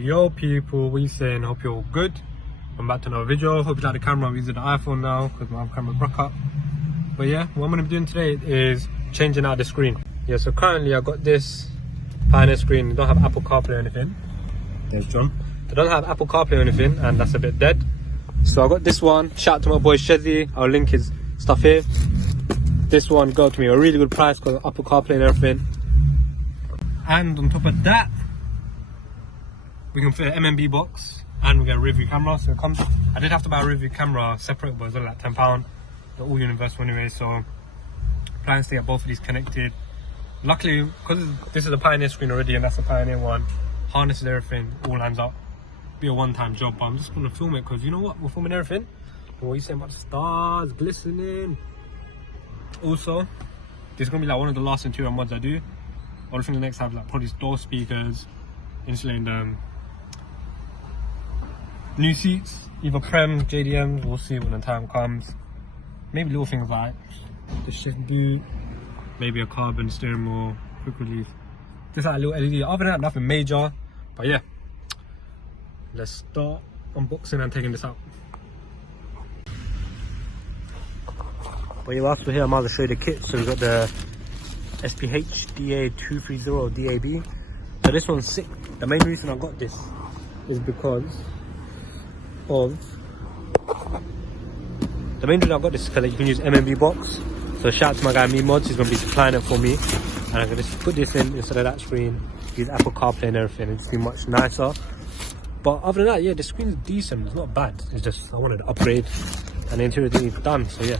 Yo people, what you saying? Hope you're all good. I'm back to another video. Hope you like the camera. I'm using the iPhone now because my camera broke up. But yeah, what I'm going to be doing today is changing out the screen. Yeah, so currently I got this Pioneer screen. It don't have Apple CarPlay or anything. There's John. It doesn't have Apple CarPlay or anything, and that's a bit dead. So I got this one. Shout out to my boy Shezzy. I'll link his stuff here. This one got to me a really good price because of Apple CarPlay and everything. And on top of that, we can fit an MMB box and we get a rear view camera. So it comes, I did have to buy a rear view camera separate, but it's only like £10. They're all universal anyway, so plans to get both of these connected. Luckily, because this is a Pioneer screen already and that's a Pioneer one, harnesses everything, all lines up. Be a one-time job, but I'm just going to film it because you know what, we're filming everything. And what are you saying about the stars glistening? Also, this is going to be like one of the last interior mods I do. Other thing the next have like probably door speakers, insulating them. New seats, either Prem, JDMs, we'll see when the time comes. Maybe little things like the shift boot, maybe a carbon steering wheel, quick relief. Just like a little LED. Other than that, nothing major. But yeah, let's start unboxing and taking this out. But yeah, whilst we're here, I might as well show you the kit. So we've got the SPH DA230DAB. So this one's sick. The main reason I got this is because of you can use MMB box. So shout out to my guy Me Mods, he's gonna be supplying it for me, and I'm gonna just put this in instead of that screen, use Apple CarPlay and everything. It's been much nicer. But other than that, yeah, the screen's decent, it's not bad. It's just I wanted to upgrade and the interior is done, so yeah.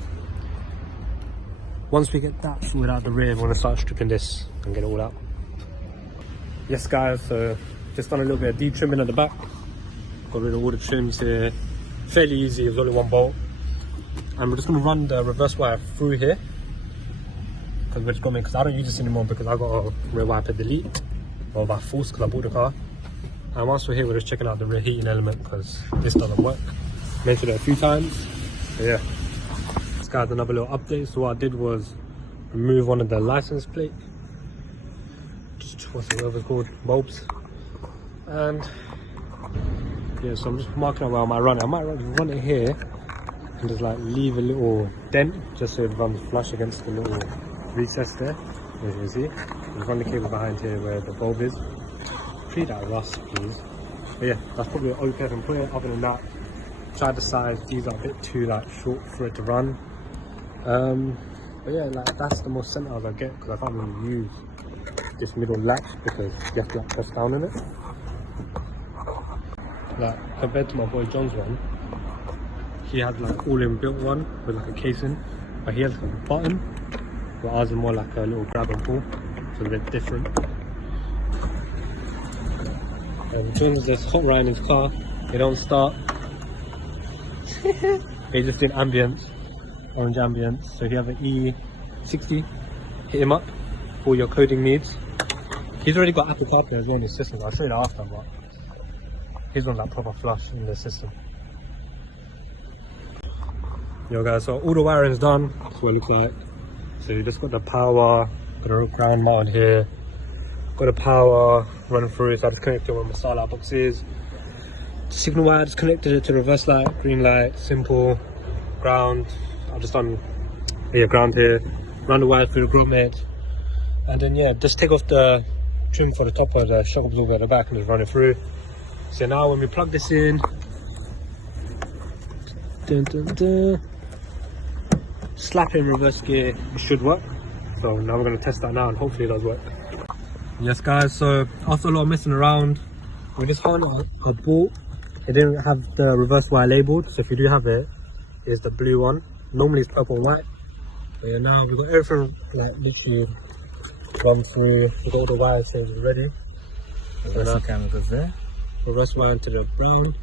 Once we get that sorted out the rear, we're gonna start stripping this and get it all out. Yes guys, so just done a little bit of de-trimming at the back. Got rid of all the trims here. Fairly easy, it was only one bolt. And we're just gonna run the reverse wire through here. Because we're just gonna because I don't use this anymore because I got a rear wiper delete. Or by force because I bought the car. And once we're here, we're just checking out the rear heating element because this doesn't work. Mentioned it a few times. So yeah. This guy's another little update. So what I did was remove one of the license plate. What's it, whatever it's called, bulbs. And yeah, so I'm just marking out where I might run it. I might run it here and just like leave a little dent just so it runs flush against the little recess there. As you can see, just run the cable behind here where the bulb is. Treat that rust, please. But yeah, that's probably okay if I can put it. Other than that, try the size. These are a bit too like short for it to run. But yeah, like that's the most center I get because I can't really use this middle latch because you have to like press down in it. Like compared to my boy John's one, he had like all inbuilt one with like a casing, but he has like a button, but ours is more like a little grab and pull, so it's a bit different. And John's just hot right in his car, he don't start. He's just in ambience, orange ambience, so if you have an E60, hit him up for your coding needs. He's already got Apple CarPlay as well in his system. I'll show you that after, but his one's like proper flush in the system. Yo guys, so all the wiring's done. That's what it looks like. So you just got the power, got a ground mounted here, got the power running through. So I just connected where my starlight box is. Signal wire, just connected it to reverse light, green light, simple, ground. I've just done ground here, run the wire through the grommet, and then yeah, just take off the trim for the top of the shock absorber at the back and just run it through. So now when we plug this in, slap in reverse gear, it should work. So now we're going to test that now and hopefully it does work. Yes guys, so after a lot of messing around, we just found a bolt. It didn't have the reverse wire labeled, so if you do have it, it's the blue one. Normally it's purple and white. But yeah, now we've got everything like literally run through. We've got all the wire changes ready. Reverse cameras there. Reverse wire into the brown.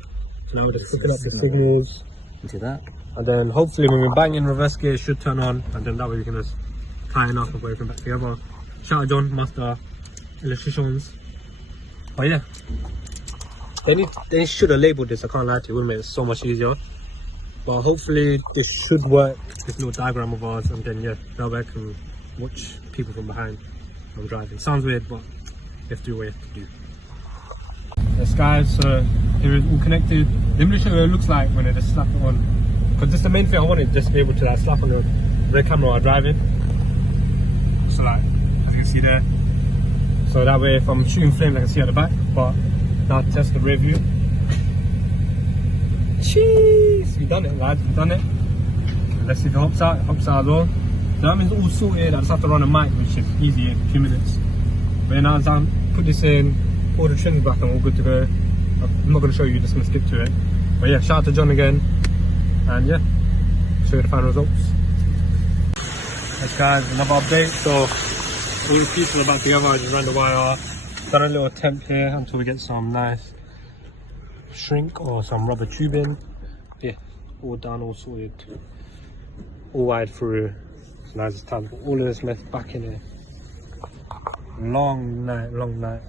So now we're just picking up the signals into that. And then hopefully when we bang in reverse gear, it should turn on. And then that way we can just tighten up and put everything back together. Shout out John, master electricians. But yeah, they should have labeled this, I can't lie to you, it would have made it so much easier. But hopefully this should work, this little diagram of ours, and then yeah, now I can watch people from behind when I'm driving. Sounds weird, but you have to do what you have to do. Yes guys, so here it's all connected. Let me show you what it looks like when I just slap it on. Because this is the main thing I wanted, just to be able to like slap on the rear camera while driving. So like, as you can see there. So that way if I'm shooting flames I can see at the back, but now to test the rear view. Jeez, we done it lads, we done it. Let's see if it hops out as well. So that means all sorted, I just have to run a mic, which is easy in a few minutes. But then as I put this in, all the trims back and all good to go. I'm not going to show you, just going to skip to it. But yeah, shout out to John again. And yeah, show you the final results. Yes guys, another update. So all the pieces are back together, I just ran the wire. Done a little temp here until we get some nice shrink or some rubber tubing. Yeah, all done, all sorted. All wired through. So now it's time to put all of this mess back in here. Long night, long night.